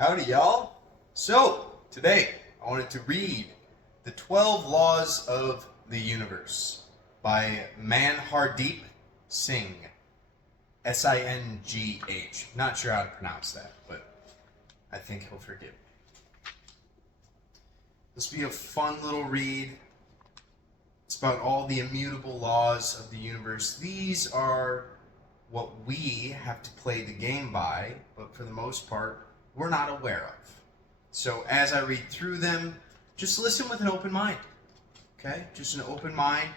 Howdy, y'all. So, today I wanted to read The 12 Laws of the Universe by Manhardeep Singh. Singh. Not sure how to pronounce that, but I think he'll forgive me. This will be a fun little read. It's about all the immutable laws of the universe. These are what we have to play the game by, but for the most part, we're not aware of. So as I read through them, just listen with an open mind. Okay? Just an open mind.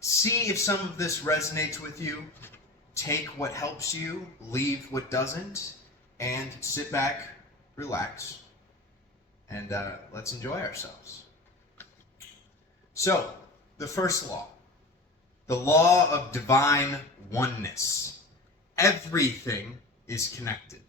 See if some of this resonates with you. Take what helps you, leave what doesn't, and sit back, relax, and let's enjoy ourselves. So, the first law. The law of divine oneness. Everything is connected.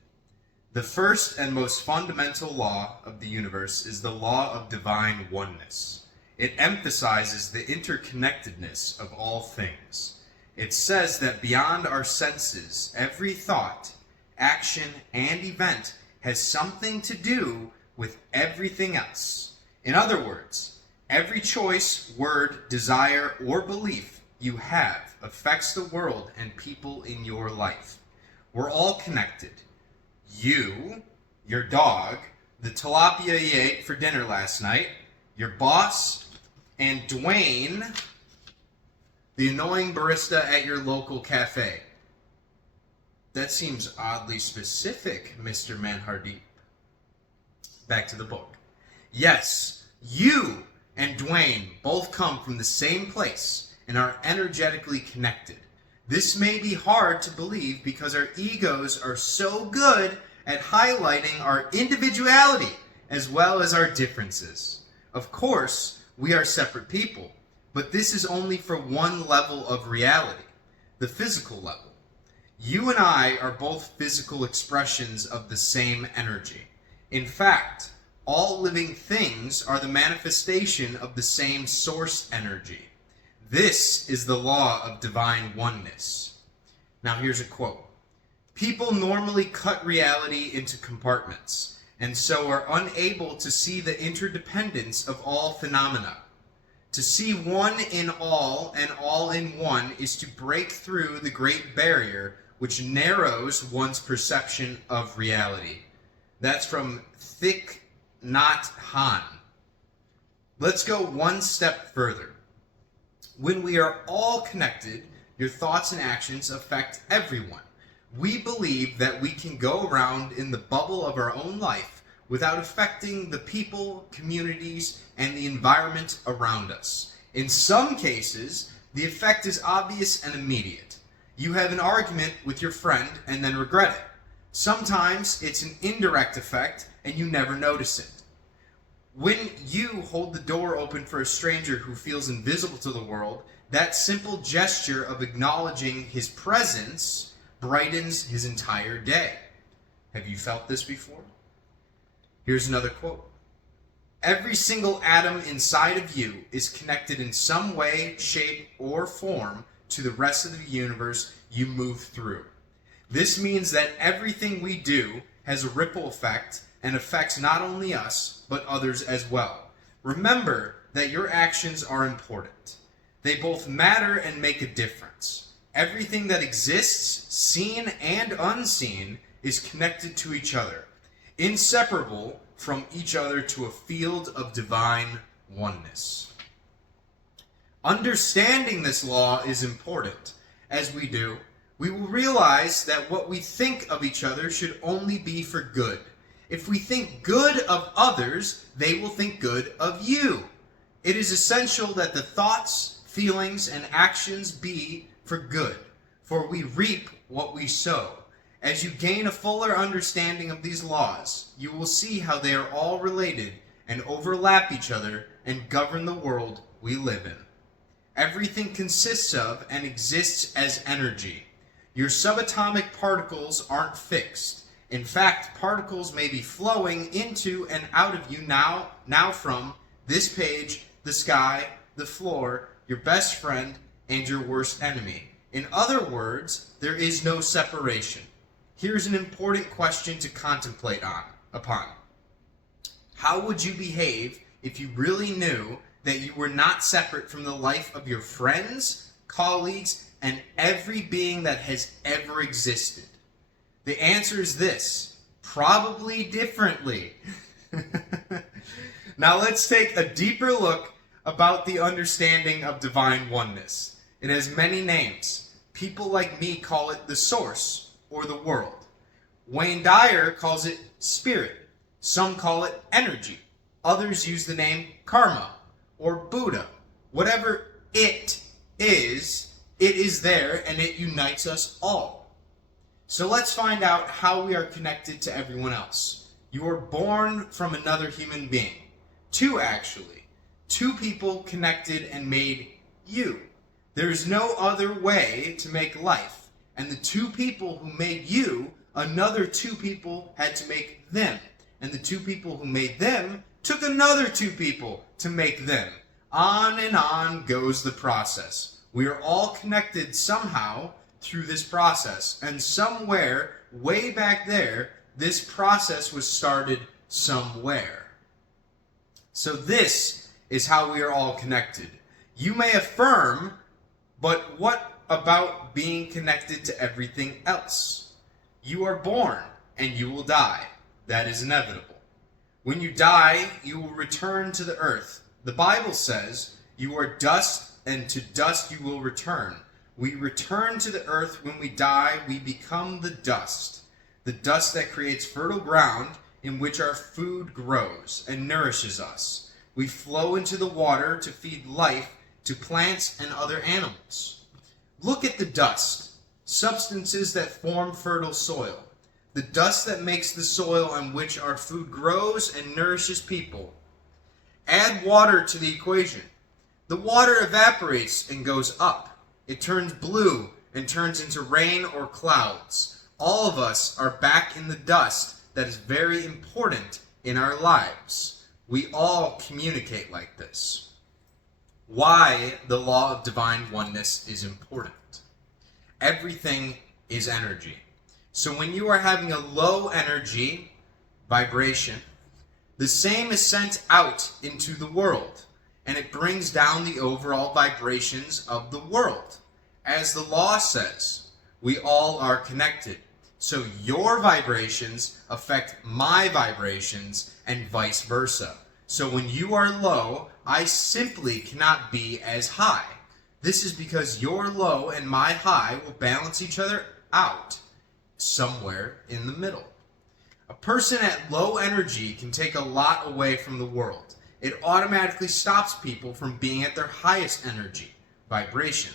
The first and most fundamental law of the universe is the law of divine oneness. It emphasizes the interconnectedness of all things. It says that beyond our senses, every thought, action, and event has something to do with everything else. In other words, every choice, word, desire, or belief you have affects the world and people in your life. We're all connected. You, your dog, the tilapia you ate for dinner last night, your boss, and Dwayne, the annoying barista at your local cafe. That seems oddly specific, Mr. Manhardeep. Back to the book. Yes, you and Dwayne both come from the same place and are energetically connected. This may be hard to believe because our egos are so good at highlighting our individuality as well as our differences. Of course, we are separate people, but this is only for one level of reality, the physical level. You and I are both physical expressions of the same energy. In fact, all living things are the manifestation of the same source energy. This is the law of divine oneness. Now here's a quote. People normally cut reality into compartments, and so are unable to see the interdependence of all phenomena. To see one in all and all in one is to break through the great barrier which narrows one's perception of reality. That's from Thich Nhat Hanh. Let's go one step further. When we are all connected, your thoughts and actions affect everyone. We believe that we can go around in the bubble of our own life without affecting the people, communities, and the environment around us. In some cases, the effect is obvious and immediate. You have an argument with your friend and then regret it. Sometimes it's an indirect effect and you never notice it. When you hold the door open for a stranger who feels invisible to the world, that simple gesture of acknowledging his presence brightens his entire day. Have you felt this before? Here's another quote. Every single atom inside of you is connected in some way, shape, or form to the rest of the universe you move through. This means that everything we do has a ripple effect and affects not only us, but others as well. Remember that your actions are important. They both matter and make a difference. Everything that exists, seen and unseen, is connected to each other, inseparable from each other to a field of divine oneness. Understanding this law is important. As we do, we will realize that what we think of each other should only be for good. If we think good of others, they will think good of you. It is essential that the thoughts, feelings, and actions be for good, for we reap what we sow. As you gain a fuller understanding of these laws, you will see how they are all related and overlap each other and govern the world we live in. Everything consists of and exists as energy. Your subatomic particles aren't fixed. In fact, particles may be flowing into and out of you now from this page, the sky, the floor, your best friend, and your worst enemy. In other words, there is no separation. Here's an important question to contemplate on. upon. How would you behave if you really knew that you were not separate from the life of your friends, colleagues, and every being that has ever existed? The answer is this: probably differently. Now let's take a deeper look about the understanding of divine oneness. It has many names. People like me call it the source or the world. Wayne Dyer calls it spirit. Some call it energy. Others use the name karma or Buddha. Whatever it is there, and it unites us all. So let's find out how we are connected to everyone else. You were born from another human being. Two, actually. Two people connected and made you. There is no other way to make life. And the two people who made you, another two people had to make them. And the two people who made them took another two people to make them. On and on goes the process. We are all connected somehow through this process. And somewhere, way back there, this process was started somewhere. So this is how we are all connected. You may affirm, but what about being connected to everything else? You are born and you will die. That is inevitable. When you die, you will return to the earth. The Bible says, you are dust, and to dust you will return. We return to the earth. When we die, we become the dust that creates fertile ground in which our food grows and nourishes us. We flow into the water to feed life to plants and other animals. Look at the dust, substances that form fertile soil. The dust that makes the soil on which our food grows and nourishes people. Add water to the equation. The water evaporates and goes up. It turns blue and turns into rain or clouds. All of us are back in the dust that is very important in our lives. We all communicate like this. Why the law of divine oneness is important. Everything is energy. So when you are having a low energy vibration, the same is sent out into the world, and it brings down the overall vibrations of the world. As the law says, we all are connected. So your vibrations affect my vibrations and vice versa. So when you are low, I simply cannot be as high. This is because your low and my high will balance each other out somewhere in the middle. A person at low energy can take a lot away from the world. It automatically stops people from being at their highest energy, vibration.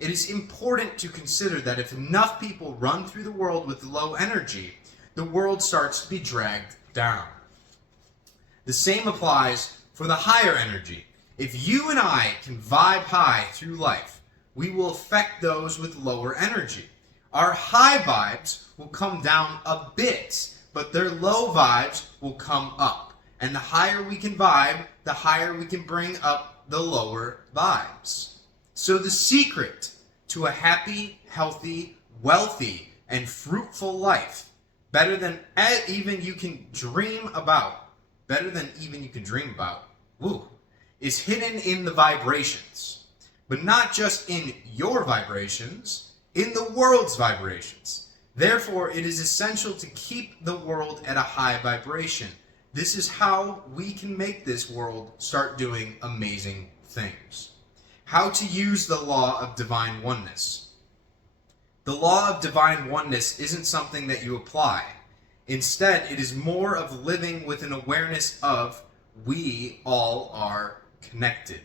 It is important to consider that if enough people run through the world with low energy, the world starts to be dragged down. The same applies for the higher energy. If you and I can vibe high through life, we will affect those with lower energy. Our high vibes will come down a bit, but their low vibes will come up. And the higher we can vibe, the higher we can bring up the lower vibes. So the secret to a happy, healthy, wealthy, and fruitful life, better than even you can dream about, is hidden in the vibrations. But not just in your vibrations, in the world's vibrations. Therefore, it is essential to keep the world at a high vibration. This is how we can make this world start doing amazing things. How to use the law of divine oneness. The law of divine oneness isn't something that you apply. Instead, it is more of living with an awareness of we all are connected.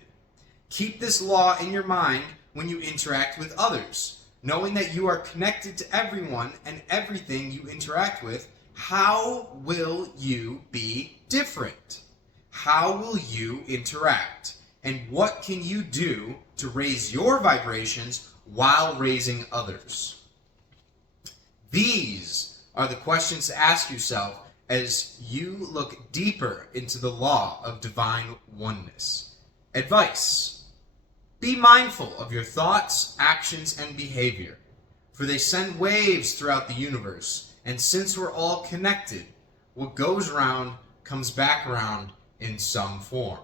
Keep this law in your mind when you interact with others. Knowing that you are connected to everyone and everything you interact with, how will you be different? How will you interact? And what can you do to raise your vibrations while raising others? These are the questions to ask yourself as you look deeper into the law of divine oneness. Advice: be mindful of your thoughts, actions, and behavior, for they send waves throughout the universe, and since we're all connected, What goes around comes back around in some form.